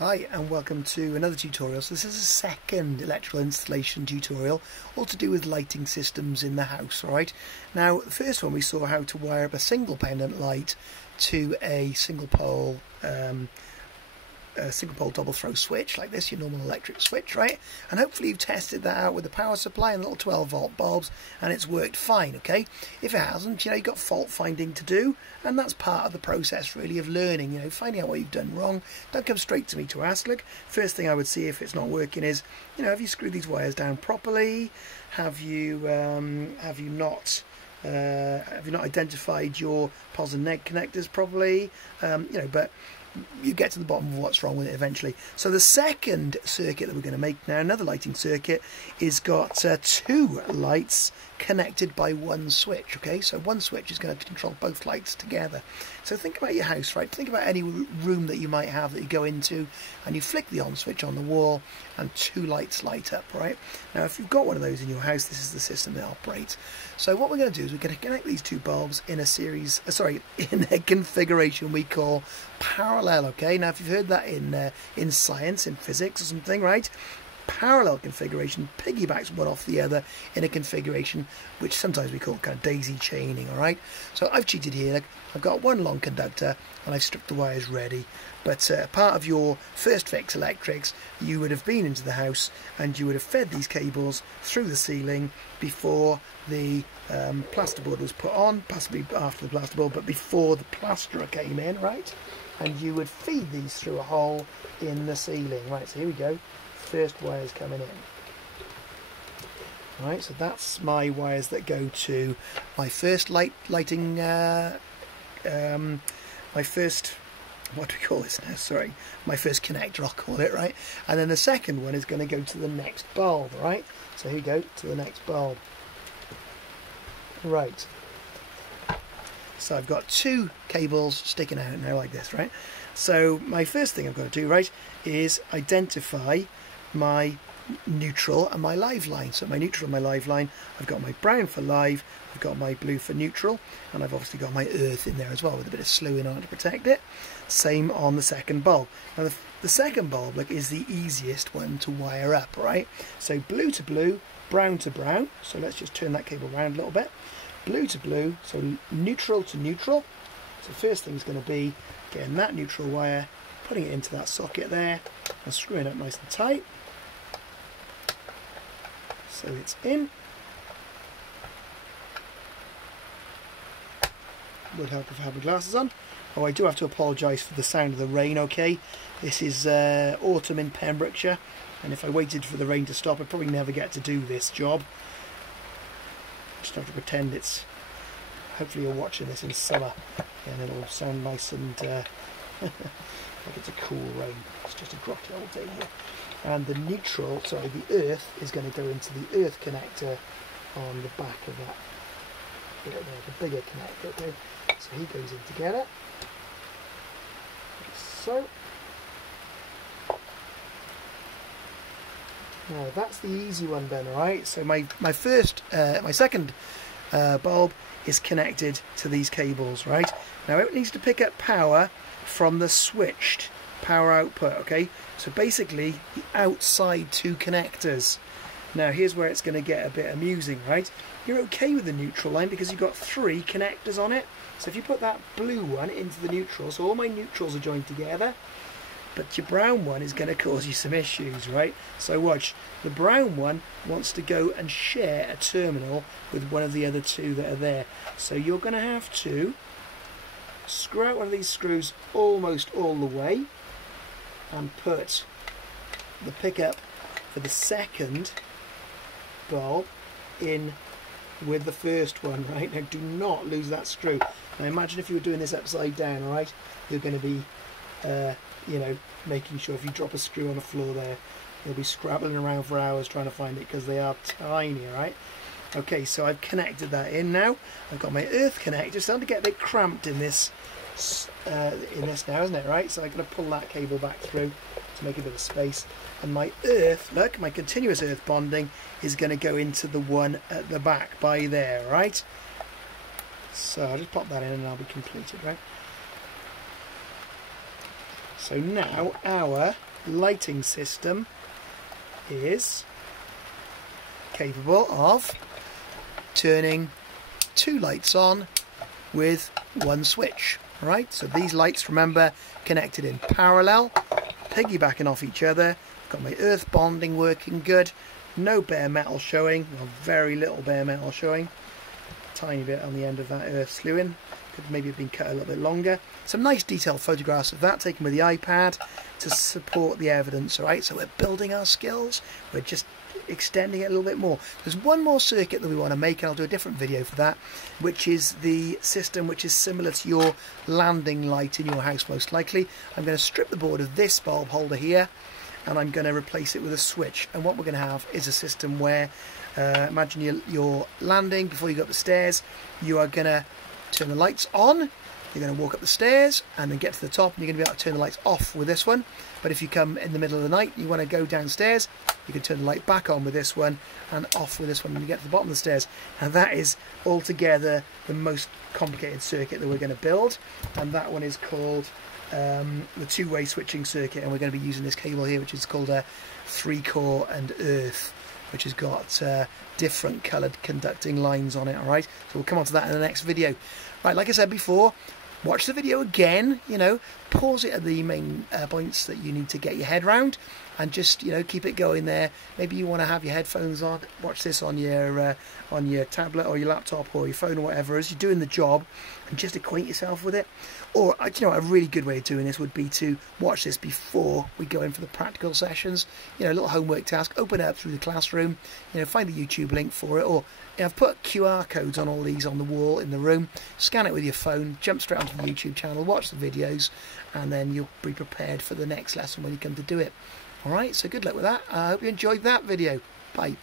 Hi and welcome to another tutorial. So this is a second electrical installation tutorial, all to do with lighting systems in the house. Alright, now the first one we saw how to wire up a single pendant light to a single pole double throw switch like this, your normal electric switch, right? And hopefully you've tested that out with the power supply and little 12-volt bulbs and it's worked fine, okay? If it hasn't, you've got fault finding to do, and that's part of the process really of learning, finding out what you've done wrong. Don't come straight to me to ask. Look, first thing I would see if it's not working is, have you screwed these wires down properly? Have you not identified your pos and neg connectors properly? But you get to the bottom of what's wrong with it eventually. So the second circuit that we're going to make now, another lighting circuit, is got two lights connected by one switch. Okay, so one switch is going to control both lights together. So think about your house, right? Think about any room that you might have that you go into and you flick the on switch on the wall and two lights light up, right? Now if you've got one of those in your house, this is the system that operates. So what we're going to do is we're going to connect these two bulbs in a configuration we call parallel. Okay, now if you've heard that in science, in physics or something, right? Parallel configuration piggybacks one off the other in a configuration which sometimes we call kind of daisy chaining. All right, so I've cheated here. Like, I've got one long conductor and I've stripped the wires ready, but part of your first fix electrics, you would have been into the house and you would have fed these cables through the ceiling before the plasterboard was put on, possibly after the plasterboard, but before the plasterer came in, right? And you would feed these through a hole in the ceiling, right? So here we go. First wires coming in. Right, so that's my wires that go to my first lighting. My first, what do we call this now? Sorry, my first connector, I'll call it, right? And then the second one is going to go to the next bulb, right? So here we go to the next bulb. Right. So I've got two cables sticking out now like this, right? So my first thing I've got to do, right, is identify my neutral and my live line. So my neutral and my live line, I've got my brown for live, I've got my blue for neutral, and I've obviously got my earth in there as well with a bit of slewing on to protect it. Same on the second bulb. Now the second bulb is the easiest one to wire up, right? So blue to blue, brown to brown. So let's just turn that cable around a little bit. Blue to blue, so neutral to neutral. So first thing's going to be getting that neutral wire, putting it into that socket there, and screwing it nice and tight. So it's in. Would help if I had my glasses on. Oh, I do have to apologise for the sound of the rain, okay? This is autumn in Pembrokeshire, and if I waited for the rain to stop, I'd probably never get to do this job. Just have to pretend it's... Hopefully you're watching this in summer, and it'll sound nice and like it's a cool rain. It's just a grotty old day here. And the neutral, sorry, the earth is going to go into the earth connector on the back of that bit there, the bigger connector. Okay, so he goes in together. Like so. Now that's the easy one done, alright? So my second bulb is connected to these cables, right? Now it needs to pick up power from the switched power output, okay? So basically the outside two connectors. Now here's where it's going to get a bit amusing, right? You're okay with the neutral line because you've got three connectors on it. So if you put that blue one into the neutral, so all my neutrals are joined together, but your brown one is going to cause you some issues, right? So watch, the brown one wants to go and share a terminal with one of the other two that are there. So you're going to have to screw out one of these screws almost all the way and put the pickup for the second bulb in with the first one, right? Now do not lose that screw. Now imagine if you were doing this upside down, right? You're going to be making sure if you drop a screw on the floor there, you'll be scrabbling around for hours trying to find it because they are tiny, right? Okay, so I've connected that in now. I've got my earth connector. It's starting to get a bit cramped in this now, isn't it, right? So I'm going to pull that cable back through to make a bit of space. And my earth, look, my continuous earth bonding is going to go into the one at the back by there, right? So I'll just pop that in and I'll be completed, right? So now our lighting system is capable of turning 2 lights on with 1 switch. Alright, so these lights, remember, connected in parallel, piggybacking off each other. Got my earth bonding working good. No bare metal showing, well, very little bare metal showing. Tiny bit on the end of that earth slewing. Could maybe have been cut a little bit longer. Some nice detailed photographs of that taken with the iPad to support the evidence. Alright, so we're building our skills. We're just extending it a little bit more. There's one more circuit that we want to make, and I'll do a different video for that, which is the system which is similar to your landing light in your house most likely. I'm going to strip the board of this bulb holder here, and I'm going to replace it with a switch. And what we're going to have is a system where, imagine you're landing before you go up the stairs. You are going to turn the lights on, you're going to walk up the stairs and then get to the top, and you're going to be able to turn the lights off with this one. But if you come in the middle of the night, you want to go downstairs, you can turn the light back on with this one and off with this one when you get to the bottom of the stairs. And that is altogether the most complicated circuit that we're going to build, and that one is called the two-way switching circuit, and we're going to be using this cable here, which is called a 3-core and earth, which has got different coloured conducting lines on it. Alright, so we'll come on to that in the next video. Right, like I said before, watch the video again, you know, pause it at the main points that you need to get your head round, and just, you know, keep it going there. Maybe you want to have your headphones on, watch this on your tablet or your laptop or your phone or whatever as you're doing the job, and just acquaint yourself with it. Or, you know, a really good way of doing this would be to watch this before we go in for the practical sessions. You know, a little homework task, open it up through the classroom, you know, find the YouTube link for it, or, you know, I've put QR codes on all these on the wall in the room, scan it with your phone, jump straight onto the YouTube channel, watch the videos, and then you'll be prepared for the next lesson when you come to do it. Alright, so good luck with that. I hope you enjoyed that video. Bye.